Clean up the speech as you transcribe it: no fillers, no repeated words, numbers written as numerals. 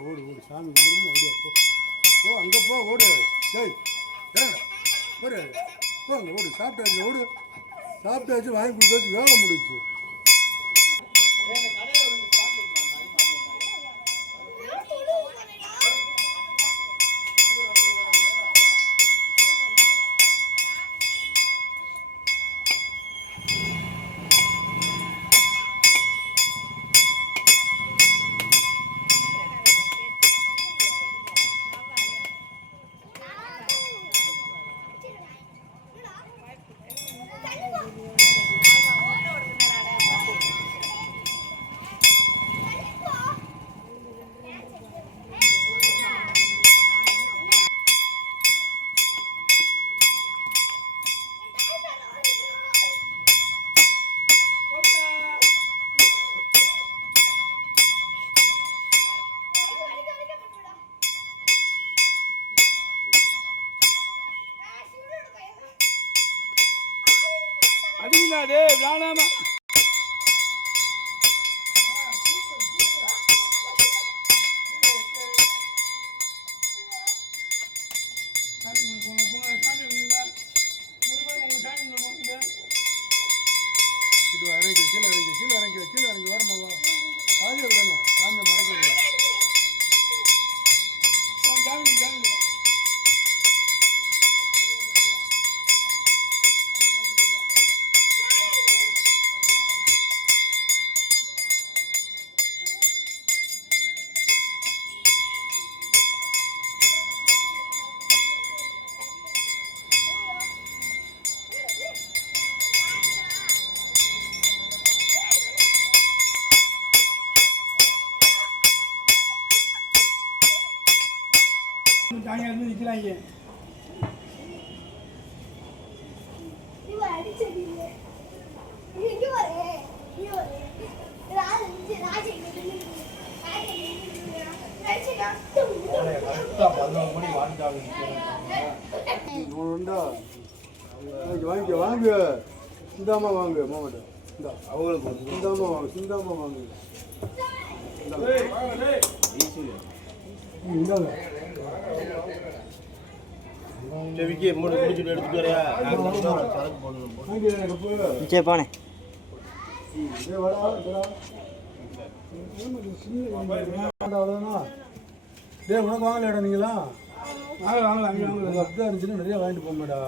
ஓடு ஓடு சாமி ஓடியா போ அங்கே போ ஓடு டேய் ஓடு போ அங்கே ஓடு சாப்பிட்டாச்சு ஓடு சாப்பிட்டாச்சு வாங்கி கொடுத்தாச்சு வேலை முடிச்சு. அடிங்கடா விளாடாம கீழே இறங்கி வரமாவா சாமி விடணும் சாமி மறைக்கிறது சாயங்காலம் நிற்கலாங்க. வாங்க வாங்க சிந்தாமா வாங்க மாமாட்ட இந்த அவங்களுக்கு சிந்தாமா வாங்க சிந்தாமா வாங்க இந்தாங்க செவிக்கே மூணு குடிச்சிட்டு எடுத்துட்டு வரையா சரக்கு போடணும் சரி போனே ஏ வாடா டேய் உனக்கு வாங்கலடா நீங்களா வாங்கலாம் அங்கே வாங்கலாம் அப்படியே இருந்துச்சுன்னா நிறைய வாங்கிட்டு போக மாட்டா.